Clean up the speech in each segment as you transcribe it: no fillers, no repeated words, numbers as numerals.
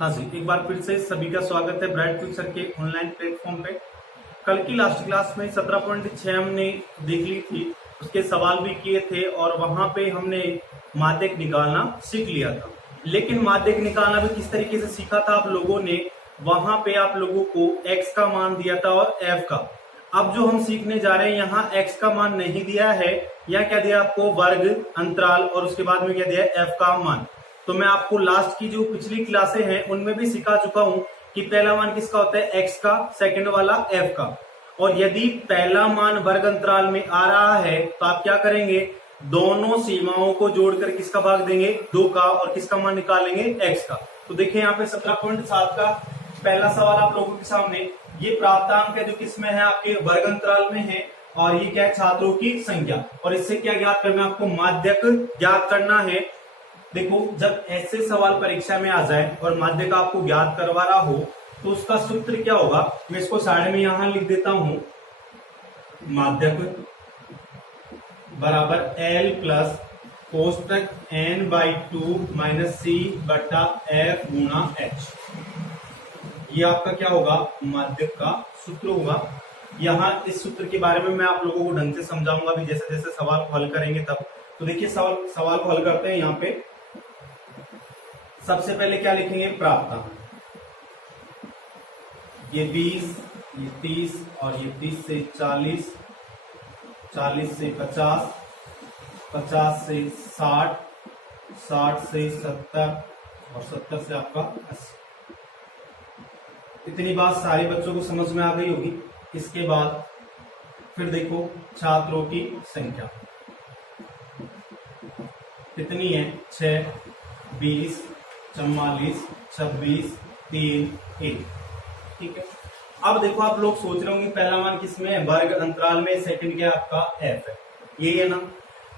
हाँ जी, एक बार फिर से सभी का स्वागत है ब्राइट फ्यूचर के ऑनलाइन प्लेटफॉर्म पे। कल की लास्ट क्लास में 17.6 हमने देख ली थी, उसके सवाल भी किए थे और वहां पे हमने माध्यक निकालना सीख लिया था। लेकिन माध्यक निकालना भी किस तरीके से सीखा था आप लोगों ने, वहां पे आप लोगों को x का मान दिया था और f का। अब जो हम सीखने जा रहे हैं यहाँ x का मान नहीं दिया है, या क्या दिया आपको वर्ग अंतराल और उसके बाद में क्या दिया है f का मान। तो मैं आपको लास्ट की जो पिछली क्लासें हैं उनमें भी सिखा चुका हूं कि पहला मान किसका होता है x का, सेकंड वाला f का। और यदि पहला मान वर्ग अंतराल में आ रहा है तो आप क्या करेंगे, दोनों सीमाओं को जोड़कर किसका भाग देंगे, 2 का, और किसका मान निकालेंगे, x का। तो देखिए यहाँ पे 17.7 का पहला सवाल आप लोगों के सामने, ये प्राप्तांक है जो किसमें है, आपके वर्ग अंतराल में है, और ये क्या है, छात्रों की संख्या। और इससे क्या ज्ञात करना है आपको, माध्यक ज्ञात करना है। देखो जब ऐसे सवाल परीक्षा में आ जाए और माध्यक आपको ज्ञात करवा रहा हो तो उसका सूत्र क्या होगा, मैं इसको साइड में यहां लिख देता हूं। माध्यक बराबर L प्लस कोष्टक n/2 माइनस C बटा F गुणा H। ये आपका क्या होगा, माध्यक का सूत्र होगा। यहाँ इस सूत्र के बारे में मैं आप लोगों को ढंग से समझाऊंगा भी जैसे जैसे सवाल को हल करेंगे तब। तो देखिए सवाल को हल करते हैं। यहाँ पे सबसे पहले क्या लिखेंगे, प्राप्तांक। ये 20, ये 30 और ये 30 से 40, 40 से 50, 50 से 60, 60 से 70 और 70 से आपका 80। इतनी बात सारे बच्चों को समझ में आ गई होगी। इसके बाद फिर देखो छात्रों की संख्या कितनी है, 6, 20, 44, 26, 3, 1। ठीक है। अब देखो आप लोग सोच रहे होंगे पहला मान किसमें है, वर्ग अंतराल में, सेकंड क्या आपका f है, ये है ना।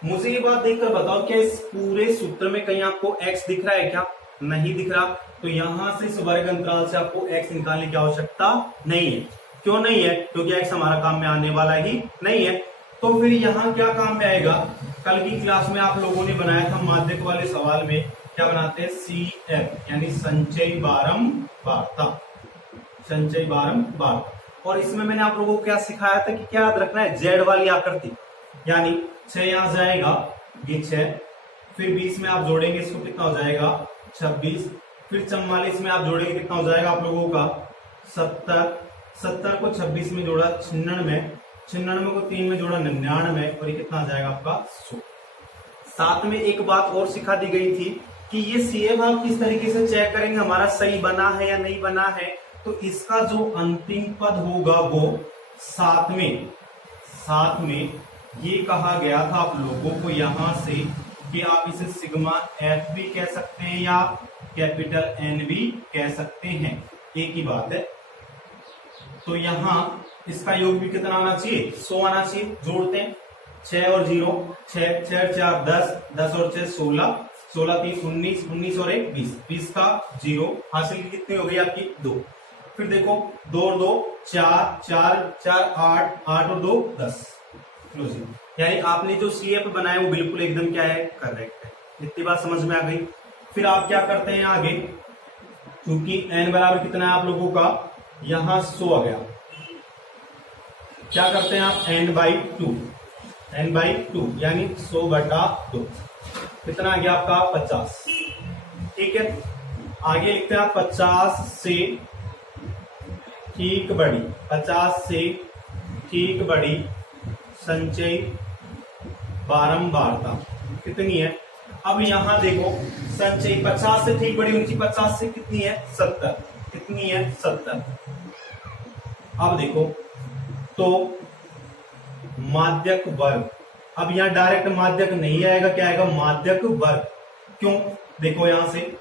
मुझे ये बात देखकर बताओ क्या इस पूरे सूत्र में कहीं आपको x दिख रहा है क्या, नहीं दिख रहा। तो यहां से इस वर्ग अंतराल से आपको x निकालने की आवश्यकता नहीं है। क्यों नहीं है, क्योंकि x हमारा काम में आने वाला ही नहीं है। तो फिर यहाँ क्या काम में आएगा, कल की क्लास में आप लोगों ने बनाया था माध्यक वाले सवाल में, क्या बनाते हैं, CF यानी संचय बारंबारता, संचय बारंबारता। और इसमें मैंने आप लोगों को क्या सिखाया था कि क्या याद रखना है, Z वाली आकृति, यानी 6 यहां जाएगा, ये 6, फिर 20 में आप जोड़ेंगे इसको, कितना हो जाएगा 26, फिर 44 में आप जोड़ेंगे कितना हो जाएगा आप लोगों का 70, 70 को 26 में जोड़ा 96, 96 को 3 में जोड़ा 99, और ये कितना आ जाएगा आपका 100। साथ में एक बात और सिखा दी गई थी कि ये CF आप किस तरीके से चेक करेंगे हमारा सही बना है या नहीं बना है। तो इसका जो अंतिम पद होगा वो साथ में ये कहा गया था आप लोगों को यहां से कि आप इसे सिग्मा F भी कह सकते हैं या कैपिटल N भी कह सकते हैं, एक ही बात है। तो यहां इसका योग भी कितना आना चाहिए, 100 आना चाहिए। जोड़ते हैं 6 और 0, 6, 6, 4, 10, 10 और 6, 16, 16, 3, 19, 19 और 1, 20, 20 का 0 हासिल कितनी हो गई आपकी 2। फिर देखो 2 और 2 4, 4, 4, 8, 8 और 2 10, यानी आपने जो CF बनाया वो बिल्कुल एकदम क्या है, करेक्ट है। इतनी बात समझ में आ गई। फिर आप क्या करते हैं आगे, क्योंकि n बराबर कितना है आप लोगों का, यहां 100 आ गया, क्या करते हैं आप n/2, n/2 यानी 100 बटा 2, कितना आ गया आपका 50। ठीक है, आगे लिखते हैं आप 50 से ठीक बड़ी, 50 से ठीक बड़ी संचय बारंबारता कितनी है। अब यहां देखो संचय 50 से ठीक बड़ी ऊंची, 50 से कितनी है 70, कितनी है 70। अब देखो तो माध्यक वर्ग, अब यहां डायरेक्ट माध्यक नहीं आएगा, क्या आएगा, माध्यक वर्ग। क्यों, देखो यहां से,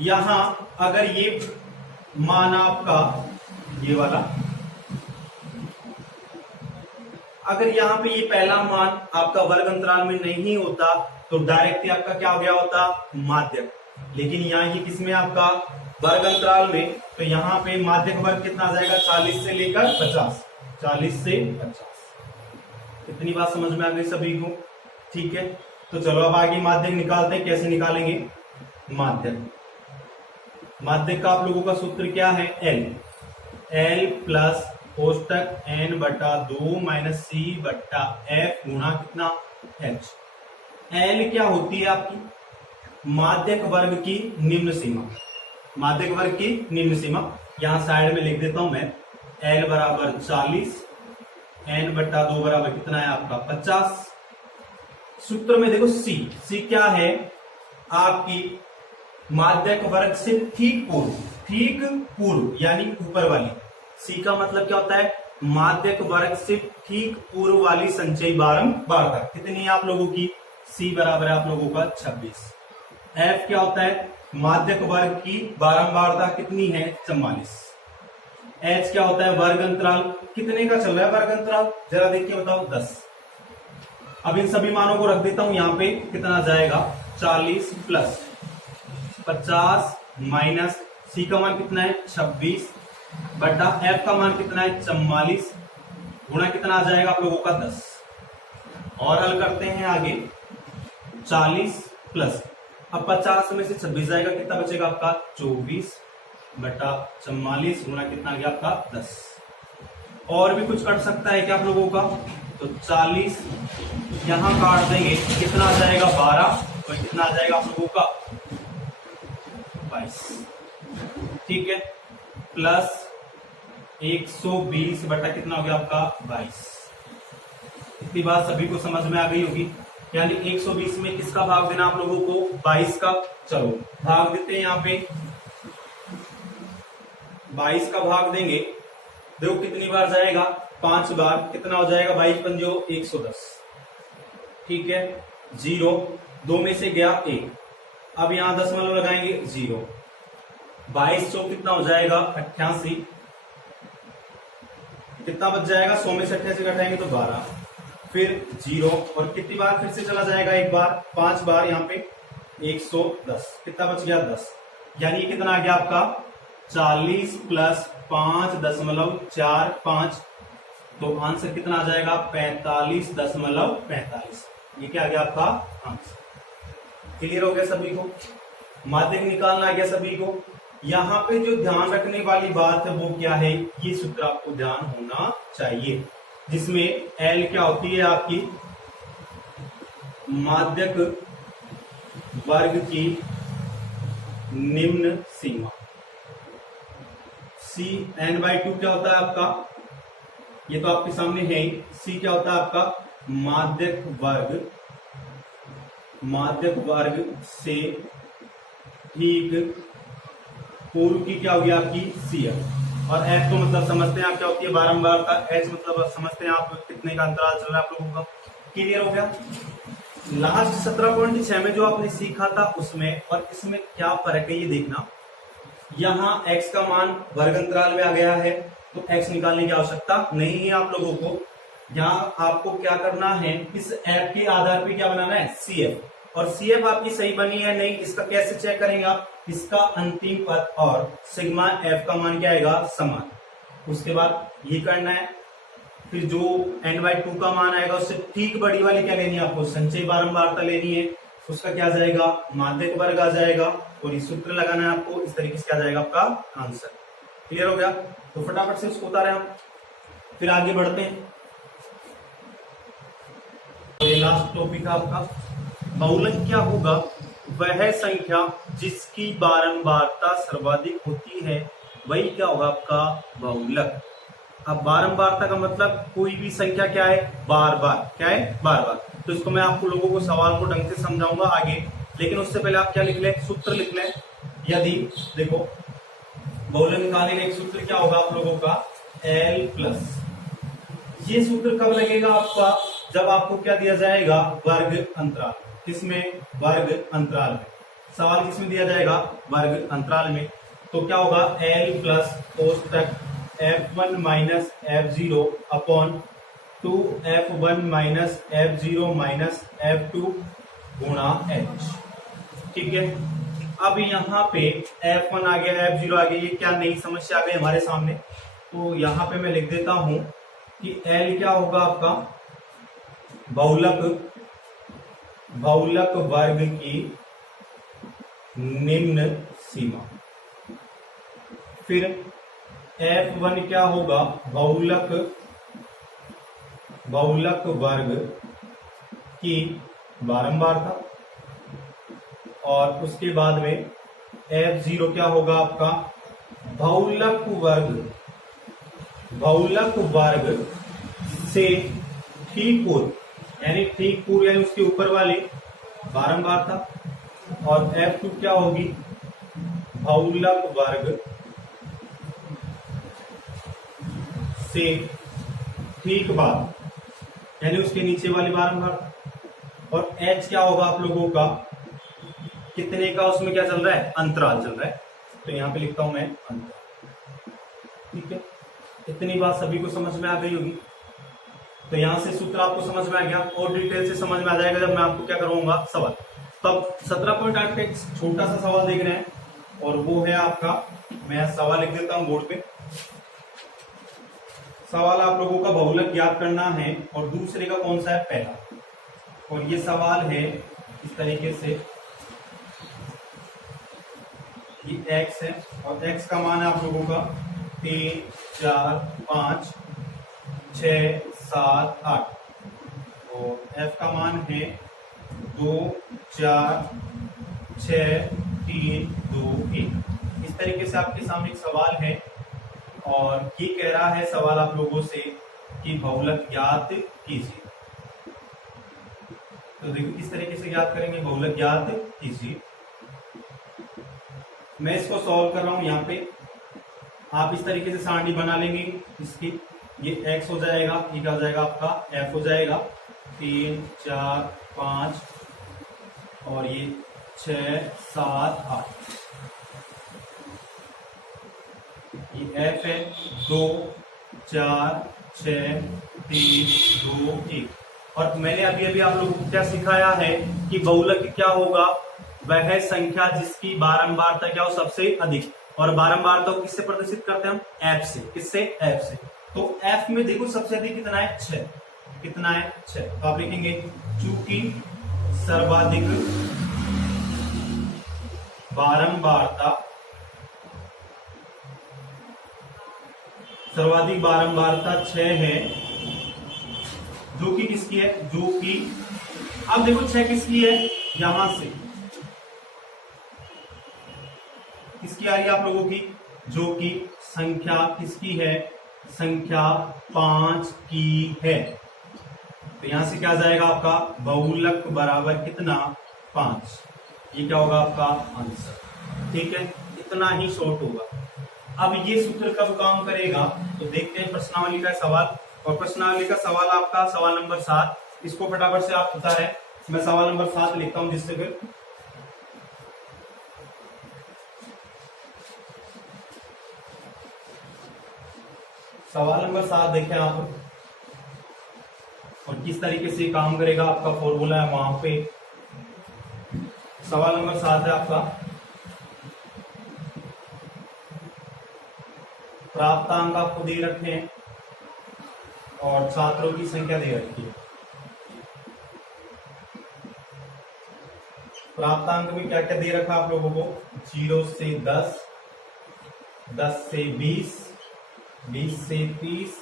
यहां अगर ये मान आपका ये वाला, अगर यहाँ पे ये पहला मान आपका वर्ग अंतराल में नहीं होता तो डायरेक्ट आपका क्या हो गया होता, माध्यक। लेकिन यहाँ ये किसमें आपका वर्ग अंतराल में, तो यहाँ पे माध्यक वर्ग कितना आ जाएगा, 40 से लेकर 50, 40 से 50। इतनी बात समझ में आ गई सभी को। ठीक है, तो चलो अब आगे माध्यक निकालते हैं। कैसे निकालेंगे माध्यक, माध्यक का आप लोगों का सूत्र क्या है, एल, एल प्लस कोष्टक एन बटा 2 माइनस सी बटा एफ गुणा कितना, एच। एल क्या होती है आपकी, माध्यक वर्ग की निम्न सीमा, माध्यक वर्ग की निम्न सीमा। यहां साइड में लिख देता हूं मैं, एल बराबर 40, एन बटा 2 बराबर कितना है आपका 50। सूत्र में देखो सी, सी क्या है आपकी माध्यक वर्ग से ठीक पूर्व, ठीक पूर्व यानी ऊपर वाली। सी का मतलब क्या होता है, माध्यक वर्ग से ठीक पूर्व वाली संचयी बारंबारता कितनी है आप लोगों की, सी बराबर है आप लोगों का 26। एफ क्या होता है, माध्यक वर्ग की बारंबारता कितनी है 44। एच क्या होता है, वर्ग अंतराल कितने का चल रहा है वर्ग अंतराल, जरा देख के बताओ 10। अब इन सभी मानों को रख देता हूं यहां पे, कितना जाएगा 40 प्लस 50 माइनस सी का मान कितना है 26 बटा एफ का मान कितना है 44 गुणा कितना आ जाएगा आप लोगों का 10। और हल करते हैं आगे, 40 प्लस अब 50 में से 26 जाएगा, कितना बचेगा आपका 24 बटा 44 गुणा कितना आ गया आपका 10। और भी कुछ कट सकता है क्या आप लोगों का, तो 40 यहां काट देंगे, कितना आ जाएगा 12 और कितना आ जाएगा आप लोगों का 22, ठीक है, प्लस 120 बटा कितना हो गया आपका 22। इतनी बात सभी को समझ में आ गई होगी, यानी 120 में किसका भाग देना आप लोगों को, 22 का। चलो भाग देते हैं, यहाँ पे 22 का भाग देंगे, देखो कितनी बार जाएगा 5 बार, कितना हो जाएगा 22 पंजो 110, ठीक है, 0 2 में से गया 1, अब यहां दशमलव लगाएंगे 0, 22 चौक कितना हो जाएगा 88, कितना बच जाएगा 100 में से 88 घटाएंगे तो 12, फिर 0 और कितनी बार फिर से चला जाएगा एक बार, 5 बार यहाँ पे 110, कितना बच गया 10, यानी कितना आ गया आपका 40 प्लस 5.45, तो आंसर कितना आ जाएगा 45.45। ये क्या आ गया आपका आंसर। क्लियर हो गया सभी को, माध्यक निकालना आ गया सभी को। यहाँ पे जो ध्यान रखने वाली बात है वो क्या है, ये सूत्र आपको ध्यान होना चाहिए, जिसमें एल क्या होती है आपकी माध्यक वर्ग की निम्न सीमा। सी n/2 क्या होता है आपका, ये तो आपके सामने है ही। सी क्या होता है आपका माध्यक वर्ग से ठीक पूर्व की क्या होगी आपकी CF, और F तो मतलब समझते हैं आप क्या होती है बारंबारता, H मतलब समझते हैं आप कितने का अंतराल चल रहा है आप लोगों का। क्लियर हो गया। लास्ट 17.6 में जो आपने सीखा था उसमें और इसमें क्या फर्क है ये देखना। यहाँ x का मान वर्ग अंतराल में आ गया है तो x निकालने की आवश्यकता नहीं है आप लोगों को। यहाँ आपको क्या करना है, इस f के आधार पे क्या बनाना है CF, और CF आपकी सही बनी है नहीं, इसका कैसे चेक करेंगे आप, इसका अंतिम पद और सिग्मा f का मान क्या आएगा समान, उसके बाद ये करना है। फिर जो n/2 का मान आएगा उससे ठीक बड़ी वाली क्या लेनी है आपको, संचयी बारंबारता लेनी है, उसका क्या जाएगा माध्यक वर्ग आ जाएगा, और ये सूत्र लगाना है आपको, इस तरीके से क्या जाएगा आपका आंसर। क्लियर हो गया, तो फटाफट से उसको उतारे हम, फिर आगे बढ़ते हैं। तो ये लास्ट टॉपिक है आपका, बहुलक क्या होगा, वह संख्या जिसकी बारंबारता सर्वाधिक होती है वही क्या होगा आपका बहुलक। अब बारंबारता का मतलब कोई भी संख्या क्या है बार बार, क्या है बार बार। तो इसको मैं आपको लोगों को सवाल को ढंग से समझाऊंगा आगे, लेकिन उससे पहले आप क्या लिख लें, सूत्र लिख लें। यदि देखो बहुलक निकालने का एक सूत्र क्या होगा आप लोगों का L प्लस, ये सूत्र कब लगेगा आपका, जब आपको क्या दिया जाएगा वर्ग अंतराल, किसमें वर्ग अंतराल में, सवाल किसमें दिया जाएगा वर्ग अंतराल में। तो क्या होगा L प्लस कोष्टक F1 minus F0 upon 2F1 minus F0 minus F2 गुणा H, ठीक है। अब यहाँ पे F1 आ गया F0 आ गया, ये क्या नई समस्या आ गई हमारे सामने, तो यहाँ पे मैं लिख देता हूं कि L क्या होगा आपका बहुलक वर्ग की निम्न सीमा, फिर F1 क्या होगा, बहुलक वर्ग की बारंबारता, और उसके बाद में F0 क्या होगा आपका, बहुलक वर्ग से ठीक पूर्व, यानी ठीक पूर्व यानी उसके ऊपर वाली बारंबारता, और F2 क्या होगी, बहुलक वर्ग से ठीक बाद यानी उसके नीचे वाली बारंबारता, और H क्या होगा आप लोगों का, कितने का उसमें क्या चल रहा है, अंतराल चल रहा है, तो यहां पे लिखता हूं मैं अंतराल। ठीक है, इतनी बात सभी को समझ में आ गई होगी। तो यहां से सूत्र आपको समझ में आ गया, और डिटेल से समझ में आ जाएगा जब मैं आपको क्या करूंगा, सवाल। तो अब 17.8 का एक छोटा सा सवाल देख रहे हैं, और वो है आपका, मैं सवाल लिख देता हूं बोर्ड पे। सवाल आप लोगों का बहुलक ज्ञात करना है, और दूसरे का कौन सा है, पहला, और ये सवाल है इस तरीके से, ये x है, और x का मान है आप लोगों का 3, 4, 5, 6, 7, 8, और f का मान है 2, 4, 6, 3, 2, 1। इस तरीके से आपके सामने एक सवाल है, और ये कह रहा है सवाल आप लोगों से कि बहुलक ज्ञात कीजिए। तो देखो किस तरीके से ज्ञात करेंगे, बहुलक ज्ञात कीजिए। मैं इसको सॉल्व कर रहा हूं, यहाँ पे आप इस तरीके से सारणी बना लेंगे इसकी, ये x हो जाएगा, ये क्या हो जाएगा आपका f हो जाएगा, 3, 4, 5, और ये 6, 7, 8, ये f है, 2, 4, 6, 3, 2, 1। और मैंने अभी आप लोगों को क्या सिखाया है कि बहुलक क्या होगा, वह है संख्या जिसकी बारंबारता क्या हो सबसे अधिक, और बारंबारता को किससे प्रदर्शित करते हैं हम, f से। किससे, f से। तो f में देखो सबसे अधिक कितना है, 6। कितना है, 6। तो आप लिखेंगे चूंकि सर्वाधिक बारंबारता 6 है, जो कि किसकी है, जो कि, अब देखो 6 किसकी है, यहां से किसकी आ रही है आप लोगों की, जो कि संख्या किसकी है, संख्या 5 की है। तो यहां से क्या आ जाएगा आपका, बहुलक बराबर कितना, 5। ये क्या होगा आपका आंसर। ठीक है, इतना ही शॉर्ट होगा। अब ये सूत्र कब काम करेगा, तो देखते हैं प्रश्नावली का सवाल, और प्रश्नावली का सवाल आपका सवाल नंबर 7, इसको फटाफट से आप उतारें। मैं सवाल नंबर 7 लिखता हूं, जिससे फिर सवाल नंबर 7 देखें आप, और किस तरीके से काम करेगा, आपका फॉर्मूला है वहां पे। सवाल नंबर 7 है आपका, प्राप्तांक आपको दे रखे हैं, और छात्रों की संख्या दे रखी है। प्राप्तांक में क्या क्या दे रखा आप लोगों को, 0 से 10, 10 से 20, 20 से 30,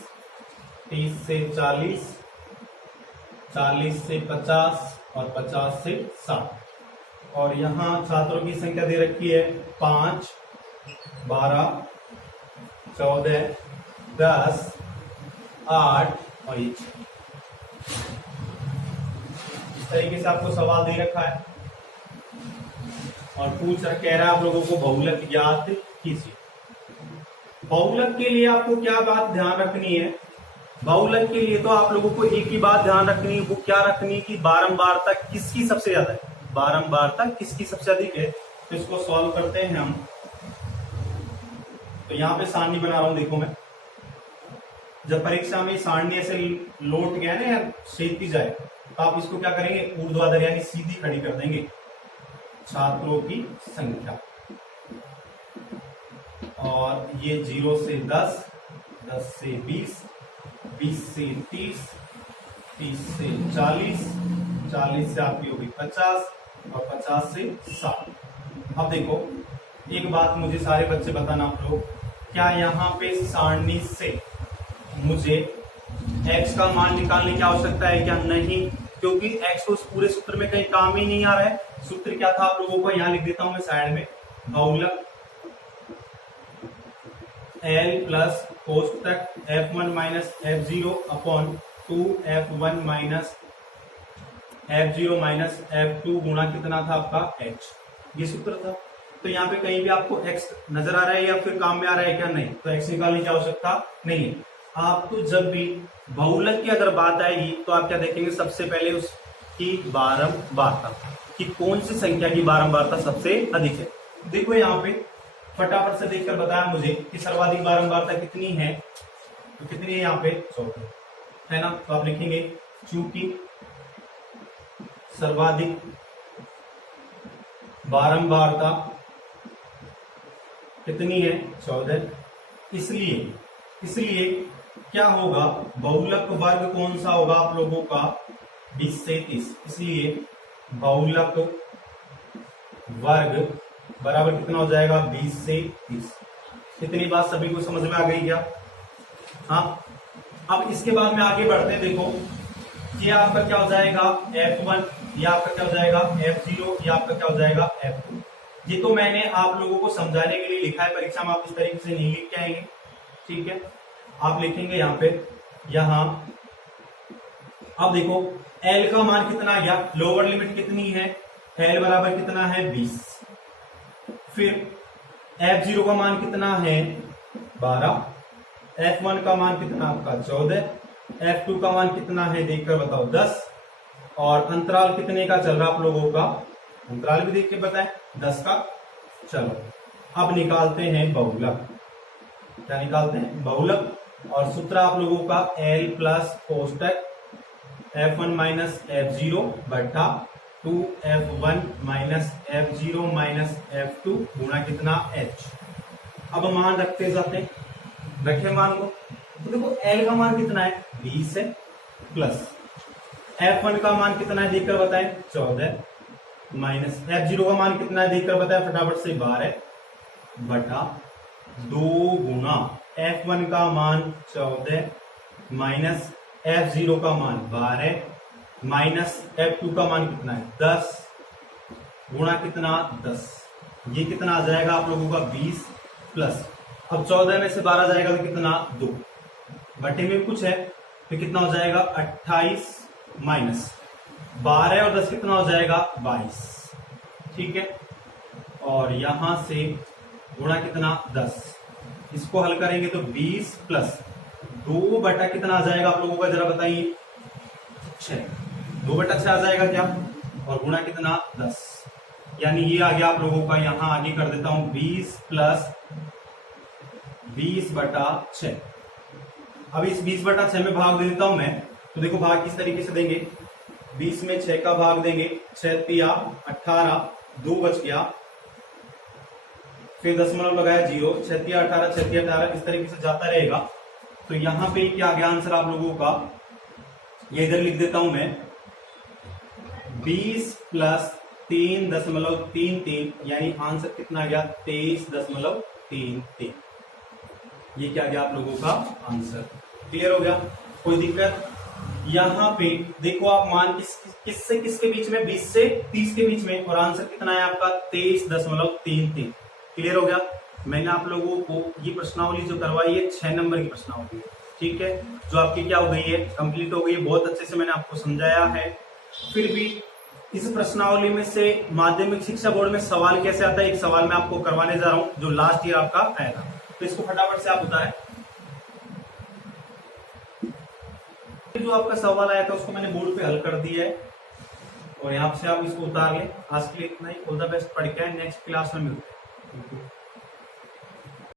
30 से 40, 40 से 50, और 50 से 60। और यहाँ छात्रों की संख्या दे रखी है 5, 12, 14, 10, 8 और 1। इस तरीके से आपको सवाल दे रखा है, और कह रहा है आप लोगों को बहुलक ज्ञात कीजिए। बहुलक के लिए आपको क्या बात ध्यान रखनी है, बहुलक के लिए तो आप लोगों को एक ही बात ध्यान रखनी है, वो क्या रखनी है कि बारंबारता किसकी सबसे ज्यादा है, बारंबारता किसकी सबसे अधिक है। तो इसको सॉल्व करते हैं हम। तो यहाँ पे सारणी बना रहा हूं, देखो मैं, जब परीक्षा में सारणी ऐसे लौट गया ना या सीधी जाए, तो आप इसको क्या करेंगे, ऊर्ध्वाधर यानी सीधी खड़ी कर देंगे। छात्रों की संख्या, और ये 0 से 10, 10 से 20, 20 से 30, 30 से 40, 40 से आपकी होगी 50, और 50 से 60। अब देखो एक बात मुझे सारे बच्चे बताना आप लोग, क्या यहाँ पे सारणी से मुझे x का मान निकालने की आवश्यकता है क्या? नहीं, क्योंकि x तो उस पूरे सूत्र में कहीं काम ही नहीं आ रहा है। सूत्र क्या था आप लोगों को यहाँ लिख देता हूं मैं साइड में, बहुलक L प्लस कोष्टक F1 minus F0 upon 2F1 minus F0 minus F2 गुणा कितना था आपका h, ये सूत्र था। तो यहाँ पे कहीं भी आपको x नजर आ रहा है या फिर काम में आ रहा है क्या? नहीं, तो x निकालने की आवश्यकता नहीं है। आपको जब भी बहुलक की अगर बात आएगी तो आप क्या देखेंगे, सबसे पहले उसकी बारंबारता कि कौन सी संख्या की बारंबारता सबसे अधिक है। देखो यहाँ पे फटाफट से देखकर बताया मुझे कि सर्वाधिक बारंबारता कितनी है, तो कितनी है यहाँ पे 14 है ना। तो आप लिखेंगे चूंकि सर्वाधिक बारंबारता कितनी है 14, इसलिए क्या होगा, बहुलक वर्ग कौन सा होगा आप लोगों का 20 से 30, इसलिए बहुलक वर्ग बराबर कितना हो जाएगा 20 से 30। इतनी बात सभी को समझ में आ गई क्या? हाँ, अब इसके बाद में आगे बढ़ते हैं। देखो ये आपका क्या हो जाएगा F1, ये आपका क्या हो जाएगा F0, ये आपका क्या हो जाएगा F2। ये तो मैंने आप लोगों को समझाने के लिए लिखा है, परीक्षा में आप इस तरीके से नहीं लिख के आएंगे, ठीक है। आप लिखेंगे यहाँ पे, यहाँ अब देखो L का मान कितना आ गया, लोअर लिमिट कितनी है, L बराबर कितना है 20, फिर F0 का मान कितना है 12, F1 का मान कितना आपका 14, F2 का मान कितना है देखकर बताओ 10, और अंतराल कितने का चल रहा आप लोगों का, अंतराल भी देख के बताएं 10 का। चलो अब निकालते हैं बहुलक, क्या निकालते हैं बहुलक, और सूत्र आप लोगों का L प्लस कोष्टक F1 माइनस F0 बटा 2F1 minus F0 minus F2 गुणा कितना h। अब मान रखते जाते हैं, रखे मान को, तो देखो L का मान कितना है 20 है, प्लस F1 का मान कितना है देखकर बताएं 14, माइनस F0 का मान कितना है देखकर बताएं फटाफट से 12 बटा 2 गुणा F1 का मान 14 माइनस F0 का मान 12 माइनस F2 का मान कितना है 10 गुणा कितना 10, ये कितना आ जाएगा आप लोगों का 20, प्लस अब 14 में से 12 जाएगा तो कितना 2, बटे में कुछ है तो कितना हो जाएगा 28 माइनस 12 और 10 कितना हो जाएगा 22, ठीक है। और यहां से गुणा कितना 10, इसको हल करेंगे तो 20 प्लस 2 बटा कितना आ जाएगा आप लोगों का जरा बताइए 6, 2 बटा 6 आ जाएगा क्या, और गुणा कितना 10, यानी ये आ गया आप लोगों का, यहां आगे कर देता हूं 20 प्लस 20 बटा 6। अब इस 20 बटा 6 में भाग दे देता हूं मैं, तो देखो भाग किस तरीके से देंगे, 20 में 6 का भाग देंगे, 6 तिया 18, 2 बच गया, फिर दशमलव लगाया 0, 6 तिया 18, 6 तिया 18, इस तरीके से जाता रहेगा। तो यहां पे क्या आ गया आंसर आप लोगों का, ये इधर लिख देता हूं मैं 20 प्लस 3.33, यानी आंसर कितना आ गया 23.33, ये क्या गया आप लोगों का आंसर। क्लियर हो गया, कोई दिक्कत? यहाँ पे देखो आप मान किससे किसके बीच में, 20 से 30 के बीच में, और आंसर कितना है आपका 23.33। क्लियर हो गया। मैंने आप लोगों को ये प्रश्नावली जो करवाई है 6 नंबर की प्रश्नावली है, ठीक है, जो आपकी क्या हो गई है कंप्लीट हो गई है, बहुत अच्छे से मैंने आपको समझाया है। फिर भी इस प्रश्नावली में से माध्यमिक शिक्षा बोर्ड में सवाल कैसे आता है, एक सवाल मैं आपको करवाने जा रहा हूं जो लास्ट ईयर आपका आया था, तो इसको फटाफट से आप बताएं। जो आपका सवाल आया था उसको मैंने बोर्ड पे हल कर दिया है, और यहाँ से आप इसको उतार लें। आज के लिए इतना ही, ऑल द बेस्ट, पढ़ के नेक्स्ट क्लास में मिलते हैं।